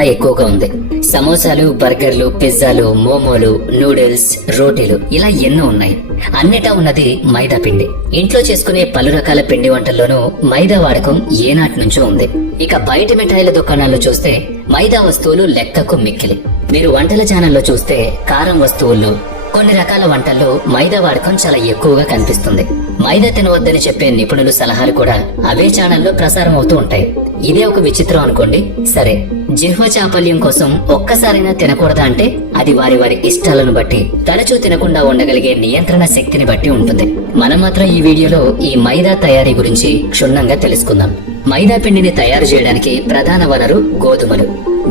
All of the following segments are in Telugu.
చాలా ఎక్కువగా ఉంది. సమోసాలు బర్గర్లు పిజ్జాలు మోమోలు నూడిల్స్ రోటీలు ఇలా ఎన్నో ఉన్నాయి. అన్నిటా ఉన్నది మైదా పిండి. ఇంట్లో చేసుకునే పలు రకాల పిండి వంటల్లోనూ మైదా వాడకం ఏనాటి నుంచో ఉంది. ఇక బయట మిఠాయిల దుకాణాల్లో చూస్తే మైదా వస్తువులు లెక్కకు మిక్కిలి. మీరు వంటల ఛానల్లో చూస్తే కారం వస్తువుల్లో కొన్ని రకాల వంటల్లో మైదా వాడకం చాలా ఎక్కువగా కనిపిస్తుంది. మైదా తినవద్దని చెప్పే నిపుణులు సలహాలు కూడా అవే ఛానల్లో ప్రసారం అవుతూ ఉంటాయి. ఇదే ఒక విచిత్రం అనుకోండి సరే. జిహ్వ చాపల్యం కోసం ఒక్కసారైనా తినకూడదా అంటే అది వారి వారి ఇష్టాలను బట్టి. తరచూ తినకుండా ఉండగలిగే నియంత్రణ శక్తిని బట్టి ఉంటుంది. మనం మాత్రం ఈ వీడియోలో ఈ మైదా తయారీ గురించి క్షుణ్ణంగా తెలుసుకుందాం. మైదా పిండిని తయారు చేయడానికి ప్రధాన వనరు గోధుమలు.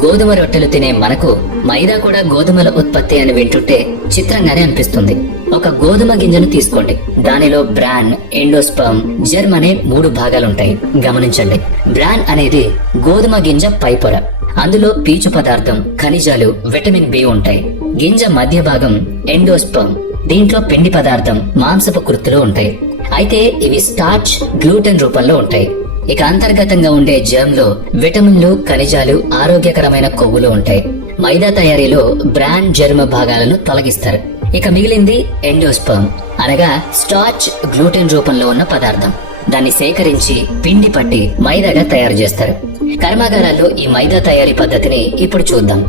గోధుమ రొట్టెలు తినే మనకు మైదా కూడా గోధుమల ఉత్పత్తి అని వింటుంటే చిత్రంగానే అనిపిస్తుంది. ఒక గోధుమ గింజను తీసుకోండి. దానిలో బ్రాన్ ఎండోస్పర్మ్ జెర్మ్ అనే మూడు భాగాలుంటాయి. గమనించండి. బ్రాన్ అనేది గోధుమ గింజ పైపొర. అందులో పీచు పదార్థం ఖనిజాలు విటమిన్ బి ఉంటాయి. గింజ మధ్య భాగం ఎండోస్పర్మ్ దీంట్లో పిండి పదార్థం మాంసపు కృత్తులు ఉంటాయి. అయితే ఇవి స్టార్చ్ గ్లూటెన్ రూపంలో ఉంటాయి. ఇక అంతర్గతంగా ఉండే జర్మ్లో విటమిన్లు ఖనిజాలు ఆరోగ్యకరమైన కొవ్వులు ఉంటాయి. మైదా తయారీలో బ్రాండ్ జర్మ భాగాలను తొలగిస్తారు. ఇక మిగిలింది ఎండోస్పర్మ్ అనగా స్టార్చ్ గ్లూటెన్ రూపంలో ఉన్న పదార్థం. దాన్ని సేకరించి పిండి పట్టి మైదాగా తయారు చేస్తారు. కర్మాగారాల్లో ఈ మైదా తయారీ పద్ధతిని ఇప్పుడు చూద్దాం.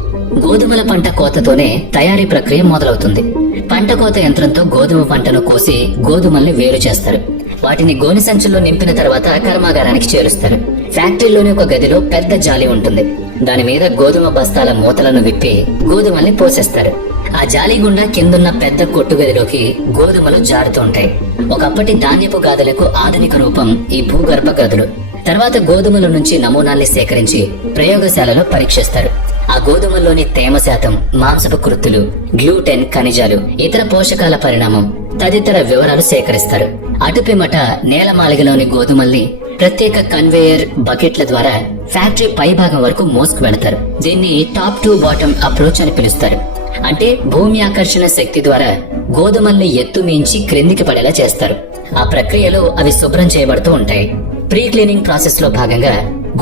గోధుమల పంట కోతతోనే తయారీ ప్రక్రియ మొదలవుతుంది. పంట కోత యంత్రంతో గోధుమ పంటను కోసి గోధుమల్ని వేరు చేస్తారు. వాటిని గోని సంచుల్లో నింపిన తర్వాత కర్మాగారానికి చేరుస్తారు. ఫ్యాక్టరీలోని ఒక గదిలో పెద్ద జాలి ఉంటుంది. దాని మీద గోధుమ బస్తాల మూతలను విప్పి గోధుమల్ని పోసేస్తారు. ఆ జాలి గుండా కిందున్న పెద్ద కొట్టు గదిలోకి గోధుమలు జారుతుంటాయి ఒకప్పటి ధాన్యపు గాథలకు ఆధునిక రూపం ఈ భూగర్భ గదులు. తర్వాత గోధుమల నుంచి నమూనాల్ని సేకరించి ప్రయోగశాలలో పరీక్షిస్తారు. ఆ గోధుమల్లోని తేమ శాతం మాంసపు కృత్తులు గ్లూటెన్ ఖనిజాలు ఇతర పోషకాల పరిణామం తదితర వివరాలు సేకరిస్తారు. అటుపిమట నేలమాలిగలోని గోధుమల్ని ప్రత్యేక కన్వేయర్ బకెట్ల ద్వారా ఫ్యాక్టరీ పైభాగం వరకు మోసుకు వెళతారు. దీన్ని టాప్ టు బాటమ్ అప్రోచ్ అని పిలుస్తారు. అంటే భూమి ఆకర్షణ శక్తి ద్వారా గోధుమల్ని ఎత్తు మించి క్రిందికి పడేలా చేస్తారు. ఆ ప్రక్రియలో అవి శుభ్రం చేయబడుతూ ఉంటాయి. ప్రీ క్లీనింగ్ ప్రాసెస్లో భాగంగా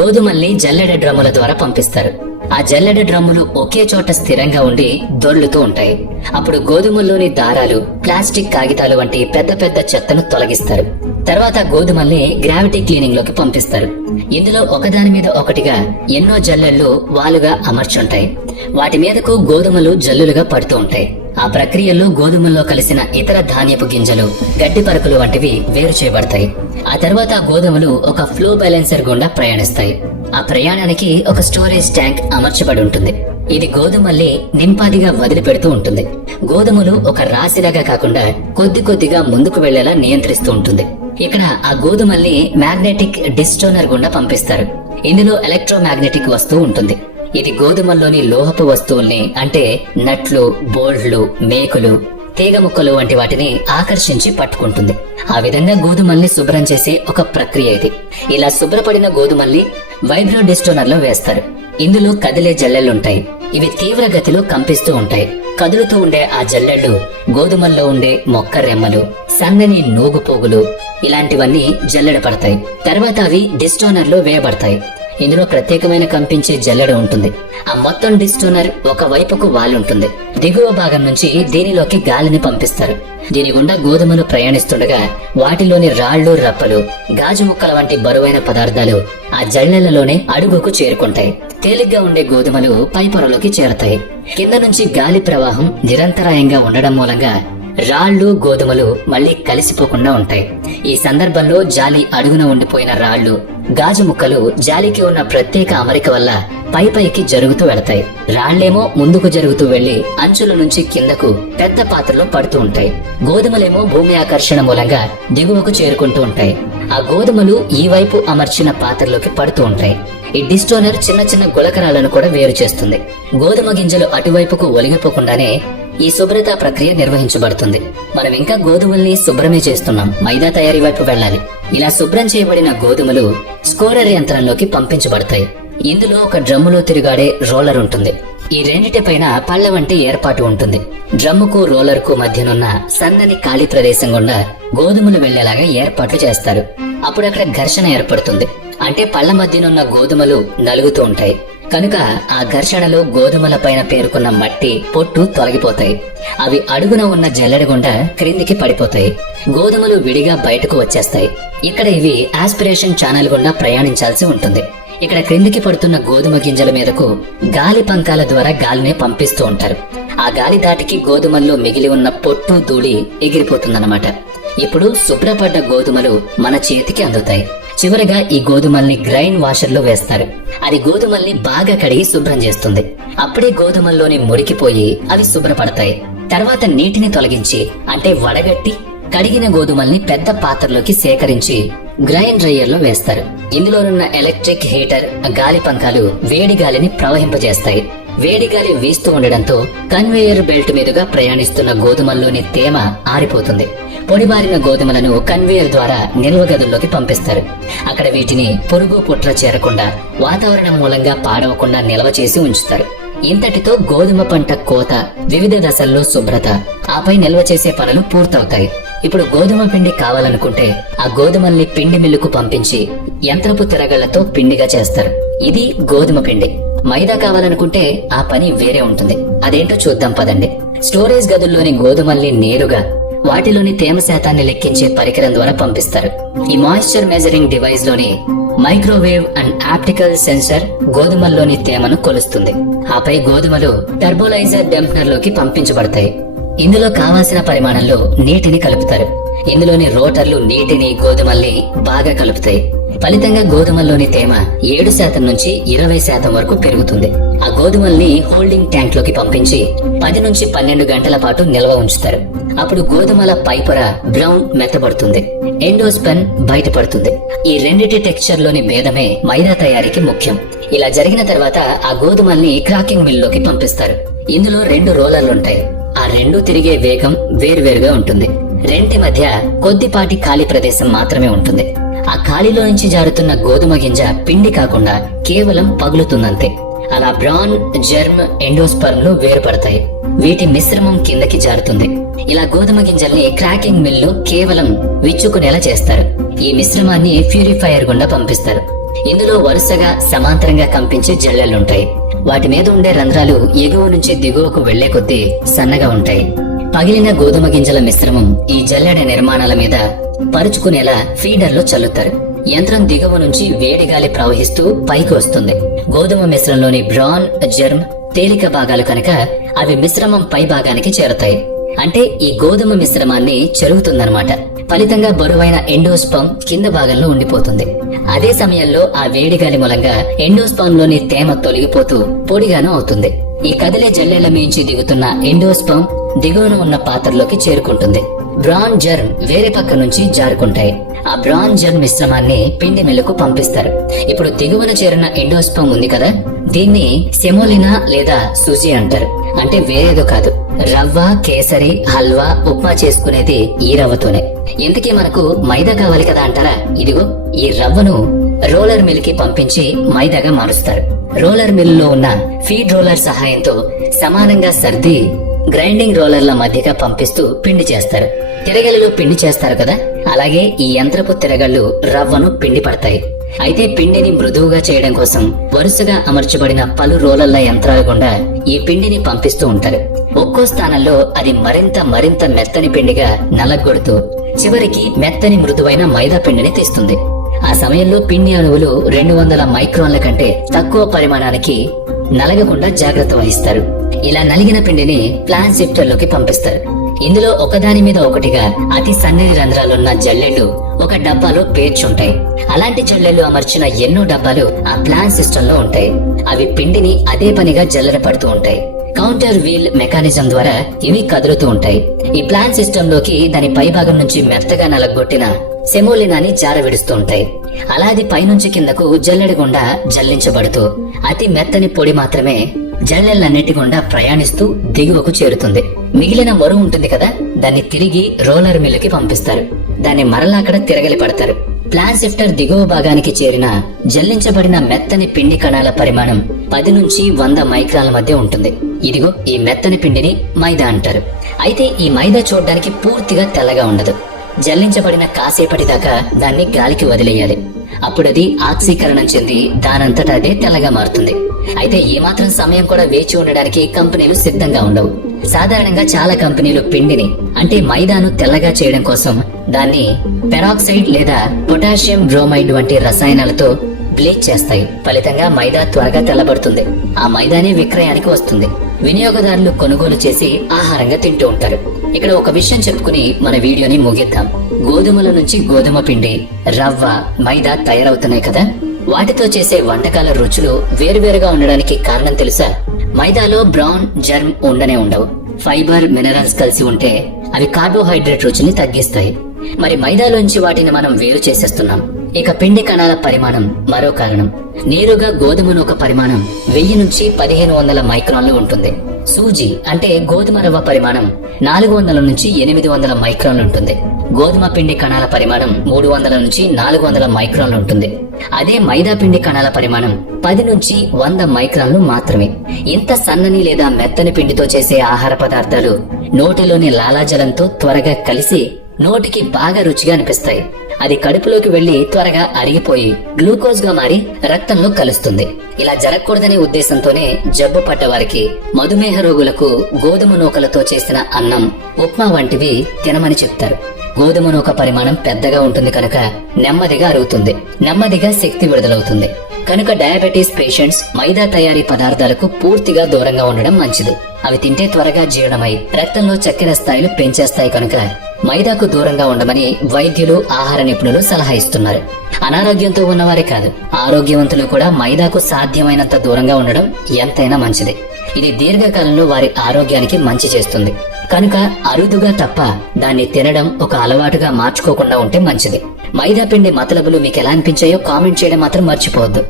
గోధుమల్ని జల్లెడ డ్రమ్ముల ద్వారా పంపిస్తారు. ఆ జల్లెడ డ్రమ్ములు ఒకే చోట స్థిరంగా ఉండి దొర్లుతూ ఉంటాయి. అప్పుడు గోధుమల్లోని దారాలు ప్లాస్టిక్ కాగితాలు వంటి పెద్ద పెద్ద చెత్తను తొలగిస్తారు. తర్వాత గోధుమల్ని గ్రావిటీ క్లీనింగ్లోకి పంపిస్తారు. ఇందులో ఒకదాని మీద ఒకటిగా ఎన్నో జల్లెళ్ళు వాలుగా అమర్చుంటాయి. వాటి మీదకు గోధుమలు జల్లులుగా పడుతూ ఉంటాయి. ఆ ప్రక్రియలో గోధుమల్లో కలిసిన ఇతర ధాన్యపు గింజలు గడ్డి పరకులు వంటివి వేరు చేయబడతాయి. ఆ తర్వాత గోధుమలు ఒక ఫ్లో బ్యాలెన్సర్ గుండా ప్రయాణిస్తాయి. ఆ ప్రయాణానికి ఒక స్టోరేజ్ ట్యాంక్ అమర్చబడి ఉంటుంది. ఇది గోధుమల్ని నింపాదిగా వదిలిపెడుతూ ఉంటుంది. గోధుమలు ఒక రాశిలాగా కాకుండా కొద్ది కొద్దిగా ముందుకు వెళ్ళేలా నియంత్రిస్తూ ఉంటుంది. ఇక్కడ ఆ గోధుమల్ని మ్యాగ్నెటిక్ డిస్టోనర్ గుండా పంపిస్తారు. ఇందులో ఎలక్ట్రోమాగ్నెటిక్ వస్తువు ఉంటుంది. ఇది గోధుమల్లోని లోహపు వస్తువుల్ని అంటే నట్లు బోల్డ్లు మేకులు తీగ ముక్కలు వంటి వాటిని ఆకర్షించి పట్టుకుంటుంది. ఆ విధంగా గోధుమల్ని శుభ్రం చేసే ఒక ప్రక్రియ ఇది. ఇలా శుభ్రపడిన గోధుమల్ని వైబ్రో డిస్టోనర్లో వేస్తారు. ఇందులో కదిలే జల్లెళ్ళుంటాయి ఇవి తీవ్ర గతిలో కంపిస్తూ ఉంటాయి. కదులుతూ ఉండే ఆ జల్లెళ్ళు గోధుమల్లో ఉండే మొక్క రెమ్మలు సన్నని నూగు పోగులు ఇలాంటివన్నీ జల్లెడ పడతాయి. తర్వాత అవి డిస్టోనర్లో వేయబడతాయి. ఇందులో ప్రత్యేకమైన కంపించే జల్లెడ ఉంటుంది. ఆ మొత్తం డిస్టోనర్ ఒక వైపుకు వాలుంటుంది దిగువ భాగం నుంచి దీనిలోకి గాలిని పంపిస్తారు. దీని గుండా గోధుమలు ప్రయాణిస్తుండగా వాటిలోని రాళ్ళు రప్పలు గాజు ముక్కల వంటి బరువైన పదార్థాలు ఆ జల్లెలలోనే అడుగుకు చేరుకుంటాయి. తేలిగ్గా ఉండే గోధుమలు పై పొరలోకి చేరతాయి. కింద నుంచి గాలి ప్రవాహం నిరంతరాయంగా ఉండడం మూలంగా రాళ్ళు గోధుమలు మళ్ళీ కలిసిపోకుండా ఉంటాయి. ఈ సందర్భంలో జాలి అడుగున ఉండిపోయిన రాళ్ళు గాజు ముక్కలు జాలికి ఉన్న ప్రత్యేక అమరిక వల్ల పై పైకి జరుగుతూ వెళతాయి. రాళ్ళేమో ముందుకు జరుగుతూ వెళ్ళి అంచుల నుంచి కిందకు పెద్ద పాత్రలో పడుతూ ఉంటాయి. గోధుమలేమో భూమి ఆకర్షణ మూలంగా దిగువకు చేరుకుంటూ ఉంటాయి. ఆ గోధుమలు ఈ వైపు అమర్చిన పాత్రలోకి పడుతూ ఉంటాయి. ఈ డిస్టోనర్ చిన్న చిన్న గులకరాలను కూడా వేరు చేస్తుంది. గోధుమ గింజలు అటువైపుకు ఒలిగిపోకుండానే ఈ శుభ్రత ప్రక్రియ నిర్వహించబడుతుంది. మనం ఇంకా గోధుమల్ని శుభ్రమే చేస్తున్నాం. మైదా తయారీ వైపు వెళ్ళాలి. ఇలా శుభ్రం చేయబడిన గోధుమలు స్కోరర్ యంత్రంలోకి పంపించబడతాయి. ఇందులో ఒక డ్రమ్ములో తిరుగాడే రోలర్ ఉంటుంది. ఈ రెండిటి పైన పళ్ళ వంటి ఏర్పాటు ఉంటుంది. డ్రమ్ముకు రోలర్కు మధ్యనున్న సన్నని ఖాళీ ప్రదేశం గుండా గోధుమలు వెళ్ళేలాగా ఏర్పాట్లు చేస్తారు. అప్పుడు అక్కడ ఘర్షణ ఏర్పడుతుంది. అంటే పళ్ళ మధ్యనున్న గోధుమలు నలుగుతూ ఉంటాయి. కనుక ఆ ఘర్షణలో గోధుమల పైన పేరుకున్న మట్టి పొట్టు తొలగిపోతాయి. అవి అడుగున ఉన్న జల్లెడ గుండా క్రిందికి పడిపోతాయి. గోధుమలు విడిగా బయటకు వచ్చేస్తాయి. ఇక్కడ ఇవి ఆస్పిరేషన్ ఛానల్ గుండా ప్రయాణించాల్సి ఉంటుంది. ఇక్కడ క్రిందికి పడుతున్న గోధుమ గింజల మీదకు గాలి పంకాల ద్వారా గాలిని పంపిస్తూ ఉంటారు. ఆ గాలి దాటికి గోధుమల్లో మిగిలి ఉన్న పొట్టు ధూళి ఎగిరిపోతుందన్నమాట. ఇప్పుడు శుభ్రపడ్డ గోధుమలు మన చేతికి అందుతాయి. చివరగా ఈ గోధుమల్ని గ్రైండ్ వాషర్లో వేస్తారు. అది గోధుమల్ని బాగా కడిగి శుభ్రం చేస్తుంది. అప్పుడే గోధుమల్లోని మురికిపోయి అవి శుభ్రపడతాయి. తర్వాత నీటిని తొలగించి అంటే వడగట్టి కడిగిన గోధుమల్ని పెద్ద పాత్రలోకి సేకరించి గ్రైండ్ డ్రైయర్లో వేస్తారు. ఇందులోనున్న ఎలక్ట్రిక్ హీటర్ గాలి పంకాలు వేడి గాలిని ప్రవహింపజేస్తాయి. వేడి గాలి వీస్తూ ఉండడంతో కన్వేయర్ బెల్ట్ మీదుగా ప్రయాణిస్తున్న గోధుమల్లోని తేమ ఆరిపోతుంది. పొడిబారిన గోధుమలను కన్వేయర్ ద్వారా నిల్వ గదుల్లోకి పంపిస్తారు. అక్కడ వీటిని పొరుగు పుట్ర చేరకుండా వాతావరణం మూలంగా పాడవకుండా నిల్వ చేసి ఉంచుతారు. ఇంతటితో గోధుమ పంట కోత వివిధ దశల్లో శుభ్రత ఆపై నిల్వ చేసే పనులు పూర్తవుతాయి. ఇప్పుడు గోధుమ పిండి కావాలనుకుంటే ఆ గోధుమల్ని పిండి మిల్లుకు పంపించి యంత్రపు తిరగళ్ళతో పిండిగా చేస్తారు. ఇది గోధుమ పిండి. మైదా కావాలనుకుంటే ఆ పని వేరే ఉంటుంది. అదేంటో చూద్దాం పదండి. స్టోరేజ్ గదుల్లోని గోధుమల్ని నేరుగా వాటిలోని తేమ శాతాన్ని లెక్కించే పరికరం ద్వారా పంపిస్తారు. ఈ మాయిశ్చర్ మెజరింగ్ డివైస్లోని మైక్రోవేవ్ అండ్ ఆప్టికల్ సెన్సర్ గోధుమల్లోని తేమను కొలుస్తుంది. ఆపై గోధుమలు టర్బోలైజర్ డెంప్నర్లోకి పంపించబడతాయి. ఇందులో కావాల్సిన పరిమాణంలో నీటిని కలుపుతారు. ఇందులోని రోటర్లు నీటిని గోధుమల్ని బాగా కలుపుతాయి. ఫలితంగా గోధుమల్లోని తేమ ఏడు శాతం నుంచి ఇరవై శాతం వరకు పెరుగుతుంది. ఆ గోధుమల్ని హోల్డింగ్ ట్యాంక్లోకి పంపించి పది నుంచి పన్నెండు గంటల పాటు నిల్వ ఉంచుతారు. అప్పుడు గోధుమల పైపొర బ్రౌన్ మెత్తబడుతుంది. ఎండోస్పెన్ బయటపడుతుంది. ఈ రెండిటి టెక్స్చర్లోని భేదమే మైదా తయారీకి ముఖ్యం. ఇలా జరిగిన తర్వాత ఆ గోధుమల్ని క్రాకింగ్ మిల్లోకి పంపిస్తారు. ఇందులో రెండు రోలర్లుంటాయి. ఆ రెండు తిరిగే వేగం వేరువేరుగా ఉంటుంది. రెంటి మధ్య కొద్దిపాటి ఖాళీ ప్రదేశం మాత్రమే ఉంటుంది. ఆ ఖాళీలో నుంచి జారుతున్న గోధుమ గింజ పిండి కాకుండా కేవలం పగులుతుందంతే. అలా బ్రాన్ జెర్మ్ ఎండోస్పర్మ్లు వేరుపడతాయి. వీటి మిశ్రమం కిందకి జారుతుంది. ఇలా గోధుమ గింజల్ని క్రాకింగ్ మిల్లో కేవలం విచ్చుకునేలా చేస్తారు. ఈ మిశ్రమాన్ని ప్యూరిఫైయర్ గుండా పంపిస్తారు. ఇందులో వరుసగా సమాంతరంగా కంపించే జల్లెలుంటాయి. వాటి మీద ఉండే రంధ్రాలు ఎగువ నుంచి దిగువకు వెళ్ళే కొద్దీ సన్నగా ఉంటాయి. పగిలిన గోధుమ గింజల మిశ్రమం ఈ జల్లెడ నిర్మాణాల మీద పరుచుకునేలా ఫీడర్లో చల్లుతారు. యంత్రం దిగువ నుంచి వేడి గాలి ప్రవహిస్తూ పైకి వస్తుంది. గోధుమ మిశ్రమంలోని బ్రాన్ జెర్మ్ తేలిక భాగాలు కనుక అవి మిశ్రమం పై భాగానికి చేరతాయి. అంటే ఈ గోధుమ మిశ్రమాన్ని చెరుగుతుందన్నమాట. ఫలితంగా బరువైన ఎండోస్పమ్ కింద భాగంలో ఉండిపోతుంది. అదే సమయంలో ఆ వేడి గాలి మూలంగా ఎండోస్పమ్లోని తేమ తొలగిపోతూ పొడిగాను అవుతుంది. ఈ కదిలే జల్లెల మించి దిగుతున్న ఎండోస్పమ్ దిగువన ఉన్న పాత్రలోకి చేరుకుంటుంది. బ్రాన్ జర్మ్ వేరే పక్క నుంచి జారుకుంటాయి. ఆ బ్రాన్ జర్మ్ మిశ్రమాన్ని పిండి మిల్లుకు పంపిస్తారు. ఇప్పుడు దిగువన చేరిన ఎండోస్పమ్ ఉంది కదా? దీన్ని సెమోలినా లేదా సుజీ అంటారు. అంటే వేరేదో కాదు. రవ్వ కేసరి హల్వా ఉప్మా చేసుకునేది ఈ రవ్వతోనే. ఇంతకీ మనకు మైదా కావాలి కదా అంటారా? ఇదిగో ఈ రవ్వను రోలర్ మిల్కి పంపించి మైదాగా మారుస్తారు. రోలర్ మిల్లో ఉన్న ఫీడ్ రోలర్ సహాయంతో సమానంగా సర్ది గ్రైండింగ్ రోలర్ల మధ్యగా పంపిస్తూ పిండి చేస్తారు. తిరగలిలో పిండి చేస్తారు కదా? అలాగే ఈ యంత్రపు తిరగళ్ళు రవ్వను పిండి పడతాయి. అయితే పిండిని మృదువుగా చేయడం కోసం వరుసగా అమర్చబడిన పలు రోలర్ల యంత్రాల గుండా ఈ పిండిని పంపిస్తూ ఉంటారు. ఒక్కో స్థానంలో అది మరింత మరింత మెత్తని పిండిగా నలగొడుతూ చివరికి మెత్తని మృదువైన మైదా పిండిని తీస్తుంది. ఆ సమయంలో పిండి అణువులు రెండు వందల మైక్రోన్ల కంటే తక్కువ పరిమాణానికి నలగకుండా జాగ్రత్త వహిస్తారు. ఇలా నలిగిన పిండిని ప్లాన్ సిఫ్టర్లోకి పంపిస్తారు. ఇందులో ఒకదాని మీద ఒకటిగా అతి సన్నని రంధ్రాలున్న జల్లెళ్ళు ఒక డబ్బాలో పేర్చుంటాయి అలాంటి జల్లెళ్ళు అమర్చిన ఎన్నో డబ్బాలు ఆ ప్లాన్ సిస్టమ్లో ఉంటాయి. అవి పిండిని అదే పనిగా జల్లెడ పడుతూ ఉంటాయి. కౌంటర్ వీల్ మెకానిజం ద్వారా ఇవి కదులుతూ ఉంటాయి. ఈ ప్లాన్ సిస్టమ్లోకి దాని పైభాగం నుంచి మెత్తగా నలగొట్టిన సెమోలినాని జార విడుస్తూ ఉంటాయి. అలా అది పైనుంచి కిందకు జల్లెడ గుండా జల్లించబడుతూ అతి మెత్తని పొడి మాత్రమే జల్లెళ్ళన్నిటి గుండా ప్రయాణిస్తూ దిగువకు చేరుతుంది. మిగిలిన వరువు ఉంటుంది కదా దాన్ని తిరిగి రోలర్ మిల్లుకి పంపిస్తారు. దాన్ని మరలా అక్కడ తిరగలి పడతారు. ప్లాన్ దిగువ భాగానికి చేరిన జల్లించబడిన మెత్తని పిండి కణాల పరిమాణం పది నుంచి వంద మైక్రాల మధ్య ఉంటుంది. ఇదిగో ఈ మెత్తని పిండిని మైదా అంటారు. అయితే ఈ మైదా చూడడానికి పూర్తిగా తెల్లగా ఉండదు. జల్లించబడిన కాసేపటి దాకా దాన్ని గాలికి వదిలేయాలి. అప్పుడది ఆక్సీకరణం చెంది దానంతట అదే తెల్లగా మారుతుంది. అయితే ఏమాత్రం సమయం కూడా వేచి ఉండడానికి కంపెనీలు సిద్ధంగా ఉండవు. సాధారణంగా చాలా కంపెనీలు పిండిని అంటే మైదాను తెల్లగా చేయడం కోసం దాన్ని పెరాక్సైడ్ లేదా పొటాషియం బ్రోమైడ్ వంటి రసాయనాలతో బ్లీచ్ చేస్తాయి. ఫలితంగా మైదా త్వరగా తెల్లబడుతుంది. ఆ మైదానే విక్రయానికి వస్తుంది. వినియోగదారులు కొనుగోలు చేసి ఆహారంగా తింటూ ఉంటారు. ఇక్కడ ఒక విషయం చెప్పుకుని మన వీడియోని ముగిద్దాం. గోధుమల నుంచి గోధుమ పిండి రవ్వ మైదా తయారవుతున్నాయి కదా? వాటితో చేసే వంటకాల రుచులు వేరువేరుగా ఉండడానికి కారణం తెలుసా? మైదాలో బ్రౌన్ జర్మ్ ఉండనే ఉండవు. ఫైబర్ మినరల్స్ కలిసి ఉంటే అవి కార్బోహైడ్రేట్ రుచిని తగ్గిస్తాయి. మరి మైదాలోంచి వాటిని మనం వేరు చేసేస్తున్నాం. ఇక పిండి కణాల పరిమాణం మరో కారణం. నేరుగా గోధుమను ఒక పరిమాణం వెయ్యి నుంచి పదిహేను వందల మైక్రాన్లు ఉంటుంది. సూజీ అంటే గోధుమ రవ్వ పరిమాణం నాలుగు వందల నుంచి ఎనిమిది వందల మైక్రాన్లు ఉంటుంది. గోధుమ పిండి కణాల పరిమాణం మూడు వందల నుంచి నాలుగు వందల మైక్రాన్లు ఉంటుంది. అదే మైదా పిండి కణాల పరిమాణం పది నుంచి వంద మైక్రాన్లు మాత్రమే. ఇంత సన్నని లేదా మెత్తని పిండితో చేసే ఆహార పదార్థాలు నోటిలోని లాలాజలంతో త్వరగా కలిసి నోటికి బాగా రుచిగా అనిపిస్తాయి. అది కడుపులోకి వెళ్ళి త్వరగా అరిగిపోయి గ్లూకోజ్గా మారి రక్తంలో కలుస్తుంది. ఇలా జరగకూడదనే ఉద్దేశంతోనే జబ్బు పడ్డవారికి మధుమేహ రోగులకు గోధుమ నూకలతో చేసిన అన్నం ఉప్మా వంటివి తినమని చెప్తారు. గోధుమ నూక పరిమాణం పెద్దగా ఉంటుంది కనుక నెమ్మదిగా అరుగుతుంది. నెమ్మదిగా శక్తి విడుదలవుతుంది. కనుక డయాబెటీస్ పేషెంట్స్ మైదా తయారీ పదార్థాలకు పూర్తిగా దూరంగా ఉండడం మంచిది. అవి తింటే త్వరగా జీర్ణమై రక్తంలో చక్కెర స్థాయిలు పెంచేస్తాయి కనుక మైదాకు దూరంగా ఉండమని వైద్యులు ఆహార నిపుణులు సలహా ఇస్తున్నారు. అనారోగ్యంతో ఉన్నవారే కాదు ఆరోగ్యవంతులు కూడా మైదాకు సాధ్యమైనంత దూరంగా ఉండడం ఎంతైనా మంచిది. ఇది దీర్ఘకాలంలో వారి ఆరోగ్యానికి మంచి చేస్తుంది. కనుక అరుదుగా తప్ప దాన్ని తినడం ఒక అలవాటుగా మార్చుకోకుండా ఉంటే మంచిది. మైదా పిండి మతలబులు మీకు ఎలా అనిపించాయో కామెంట్ చేయడం మాత్రం మర్చిపోవద్దు.